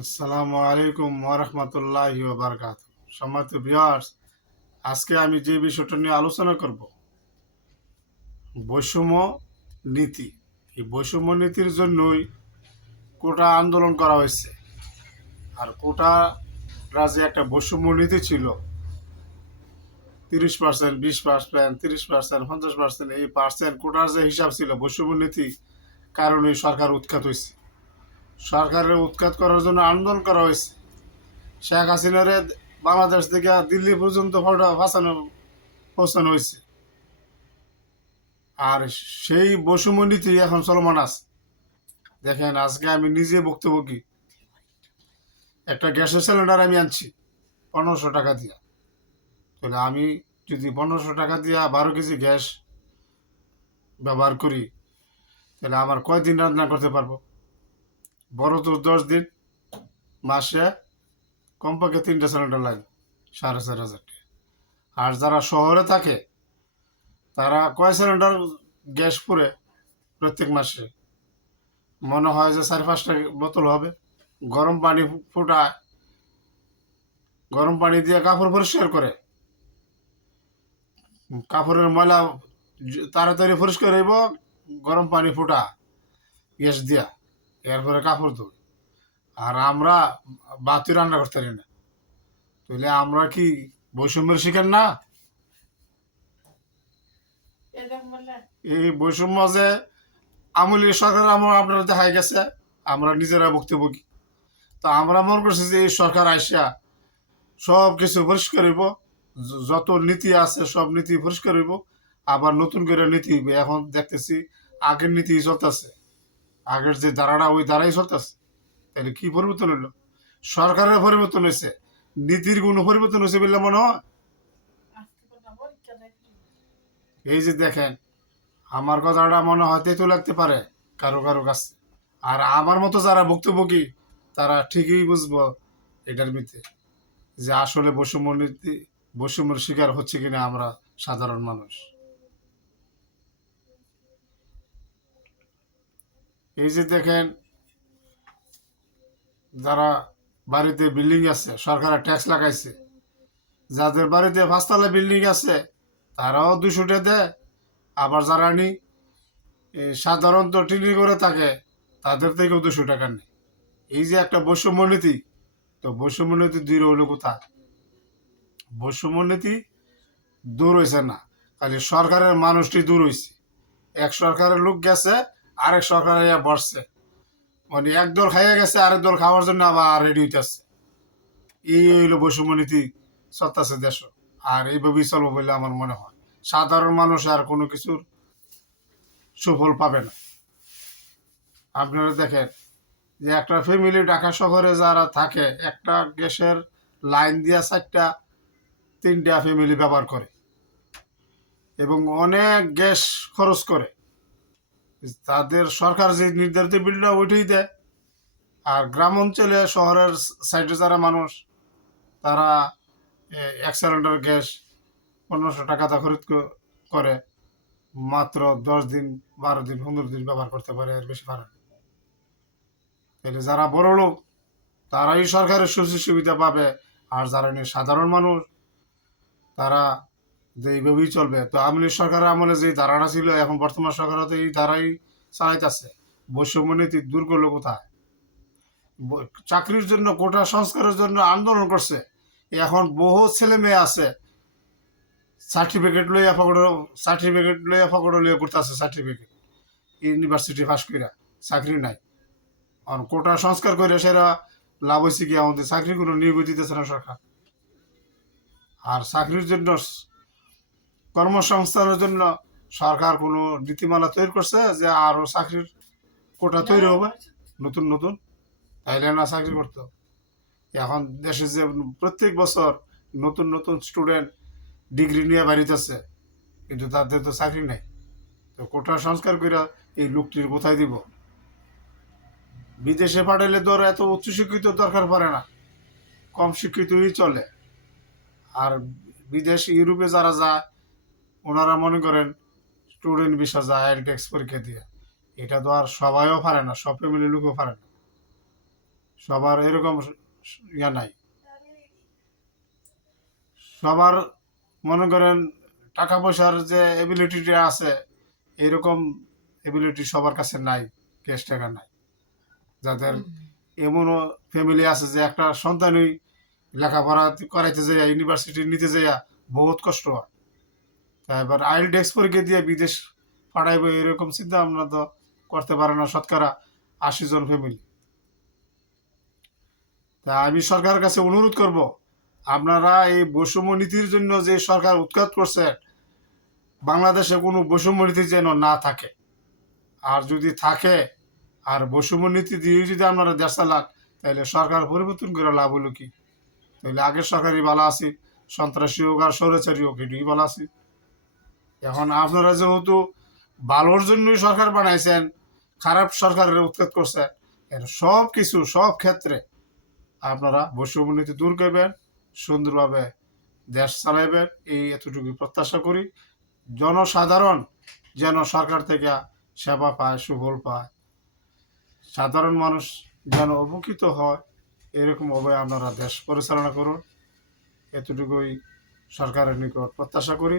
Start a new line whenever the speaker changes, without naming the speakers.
আসসালামু আলাইকুম ওরহমতুল্লাহ বারকাত সম্মানিত বিহার্স আজকে আমি যে বিষয়টা নিয়ে আলোচনা করব, বৈষম্য নীতি। এই বৈষম্য নীতির জন্যই কোটা আন্দোলন করা হয়েছে। আর কোটা রাজ্যে একটা বৈষম্য নীতি ছিল, তিরিশ পার্সেন্ট বিশ পার্সেন্ট তিরিশ পার্সেন্ট পঞ্চাশ পার্সেন্ট এই পার্সেন্ট কোটার যে হিসাব ছিল, বৈষম্য নীতি কারণে সরকার উৎখাত হয়েছে। সরকারের উৎখাত করার জন্য আন্দোলন করা হয়েছে। শেখ হাসিনারে বাংলাদেশ থেকে দিল্লি পর্যন্ত ফাঁসানো, পৌঁছানো হয়েছে। আর সেই বৈষম্য নীতি এখন চলমান আছে। দেখেন, আজকে আমি নিজে কি? একটা গ্যাসের সিলিন্ডার আমি আনছি, পনেরোশো টাকা দিয়া। তাহলে আমি যদি পনেরোশো টাকা দিয়া বারো কেজি গ্যাস ব্যবহার করি, তাহলে আমার কয়দিন রান্না করতে পারব? বড় তো দশ দিন, মাসে কমপক্ষে তিনটা সিলিন্ডার লাগে, সাড়ে চার হাজার আর যারা শহরে থাকে, তারা কয় সিলিন্ডার গ্যাস পুরে প্রত্যেক মাসে? মনে হয় যে চার পাঁচটা বোতল হবে। গরম পানি ফুটায়, গরম পানি দিয়ে কাপড় পরিষ্কার করে। কাপড়ের ময়লা তাড়াতাড়ি পরিষ্কার হইব, গরম পানি ফুটা গ্যাস দিয়া। এরপরে কাপড় ধুই। আর আমরা বাতি রান্না করতে পারি না। তাহলে আমরা কি বৈষম্যের শিকার না? এই বৈষম্য যে আমলি সরকার আমার আপনারা দেখা গেছে আমরা নিজেরা বক্তব্য কি? তো আমরা মনে করছি যে এই সরকার আইসা সব কিছু পরিষ্কার হইব যত নীতি আছে সব নীতি পরিষ্কার হইব আবার নতুন করে নীতি এখন দেখতেছি আগের নীতি চলতেছে। আগের যে ধারাটা, ওই ধারাই চলতেছে। তাহলে কি পরিবর্তন হইল? সরকারের পরিবর্তন হয়েছে নীতির কোনো পরিবর্তন হয়েছে বললে মনে হয়? এই যে দেখেন, আমার কথাটা মনে হয় তেতো লাগতে পারে কারও কারও কাছে। আর আমার মতো যারা কি তারা ঠিকই বুঝব এটার ভিতরে যে আসলে বৈষম্য নীতি, বৈষম্যের শিকার হচ্ছে কিনা আমরা সাধারণ মানুষ। এই যে দেখেন, যারা বাড়িতে বিল্ডিং আছে, সরকারের ট্যাক্স লাগাইছে, যাদের বাড়িতে পাঁচতলা বিল্ডিং আছে, তারাও দুশোটা দেয়। আবার যারা নি সাধারণত টিনি করে থাকে, তাদের থেকেও দুশো টাকা নেই এই যে একটা বৈষম্য নীতি, তো বৈষম্য নীতি দূর হলো কোথায়? বৈষম্য নীতি দূর হয়েছে না, খালি সরকারের মানুষটি দূর হয়েছে এক সরকারের লোক গেছে আরেক সরকার ইয়া বসছে। মানে এক দল খাইয়া গেছে, আরেক দল খাওয়ার জন্য আবার রেডি হইতেছে। এই হইল বৈষম্য নীতি চলতেছে দেশ। আর এইভাবেই চলবো বলে আমার মনে হয়। সাধারণ মানুষ আর কোনো কিছুর সুফল পাবে না। আপনারা দেখেন যে একটা ফ্যামিলি ঢাকা শহরে যারা থাকে, একটা গ্যাসের লাইন দিয়া চারটা, তিনটা ফ্যামিলি ব্যবহার করে। এবং অনেক গ্যাস খরচ করে। তাদের সরকার যে নির্ধারিত বিলটা ওইটাই দেয়। আর গ্রাম অঞ্চলে, শহরের সাইডে যারা মানুষ, তারা এক সিলিন্ডার গ্যাস পনেরোশো টাকাতে খরিদ ক- করে। মাত্র দশ দিন, বারো দিন, পনেরো দিন ব্যবহার করতে পারে, এর বেশি পারে। তাহলে যারা বড় লোক, তারাই সরকারের সুযোগ সুবিধা পাবে। আর যারা সাধারণ মানুষ, তারা যে এইভাবেই চলবে। তো আমলি সরকারের আমলে যে ধারাটা ছিল, এখন বর্তমান সরকারও তো এই ধারাই চালাইতেছে। বৈষম্য নীতি দূর করল কোথায়? চাকরির জন্য, কোটা সংস্কারের জন্য আন্দোলন করছে। এখন বহু ছেলে মেয়ে আছে সার্টিফিকেট লইয়া ফকড় সার্টিফিকেট লইয়া ফকড় লইয়া করতেছে সার্টিফিকেট ইউনিভার্সিটি পাস কইরা চাকরি নাই। আর কোটা সংস্কার করে সেরা লাভ হয়েছে কি আমাদের? চাকরিগুলো নিয়োগ দিতেছে না সরকার। আর চাকরির জন্য কর্মসংস্থানের জন্য সরকার কোনো নীতিমালা তৈরি করছে যে আরও চাকরির কোটা তৈরি হবে, নতুন নতুন। তাইলে না চাকরি করতো এখন দেশে যে প্রত্যেক বছর নতুন নতুন স্টুডেন্ট ডিগ্রি নিয়ে বাড়িতেছে কিন্তু তাদের তো চাকরি নাই। তো কোটা সংস্কার করে এই লোকটির কোথায় দিব? বিদেশে পাঠাইলে তো ওর এত উচ্চশিক্ষিত দরকার পড়ে না। কম শিক্ষিতই চলে। আর বিদেশ, ইউরোপে যারা যায় ওনারা মনে করেন স্টুডেন্ট ভিসা যায় আইএলটিএক্স পরীক্ষা দিয়ে, এটা তো আর সবাইও পারে না, সব ফ্যামিলির লোকও পারে না। সবার এরকম ইয়া নাই। সবার মনে করেন, টাকা পয়সার যে এবিলিটিটা আছে, এরকম এবিলিটি সবার কাছে নাই ক্যাশ টাকা নাই। যাদের এমনও ফ্যামিলি আছে যে একটা সন্তানই লেখাপড়া করাইতে যাইয়া ইউনিভার্সিটি নিতে যাইয়া, বহুত কষ্ট হয়। এবার আইল ডেস্ক পরীক্ষা দিয়ে বিদেশ পাঠাইবো এরকম চিন্তা আমরা তো করতে পারে না শতকরা আশি জন ফ্যামিলি তা আমি সরকারের কাছে অনুরোধ করব, আপনারা এই বৈষম্য নীতির জন্য যে সরকার উৎখাত করছে, বাংলাদেশে কোনো বৈষম্য নীতি যেন না থাকে। আর যদি থাকে, আর বৈষম্য নীতি দিয়ে যদি আপনারা দেশ চালান তাহলে সরকার পরিবর্তন করে লাভ হলো কি? তাহলে আগের সরকারই ভালো আছি, সন্ত্রাসী হোক আর স্বৈরাচারী হোক, এটুকুই ভালো আছি। এখন আপনারা যেহেতু ভালোর জন্যই সরকার বানাইছেন, খারাপ সরকারের উৎখাত করছেন এর সব কিছু, সব ক্ষেত্রে আপনারা বৈষম্য নীতি দূর করবেন, সুন্দরভাবে দেশ চালাইবেন, এই এতটুকু প্রত্যাশা করি। জনসাধারণ যেন সরকার থেকে সেবা পায়, সুফল পায়, সাধারণ মানুষ যেন উপকৃত হয় এরকমভাবে আপনারা দেশ পরিচালনা করুন। এতটুকুই সরকারের নিকট প্রত্যাশা করি।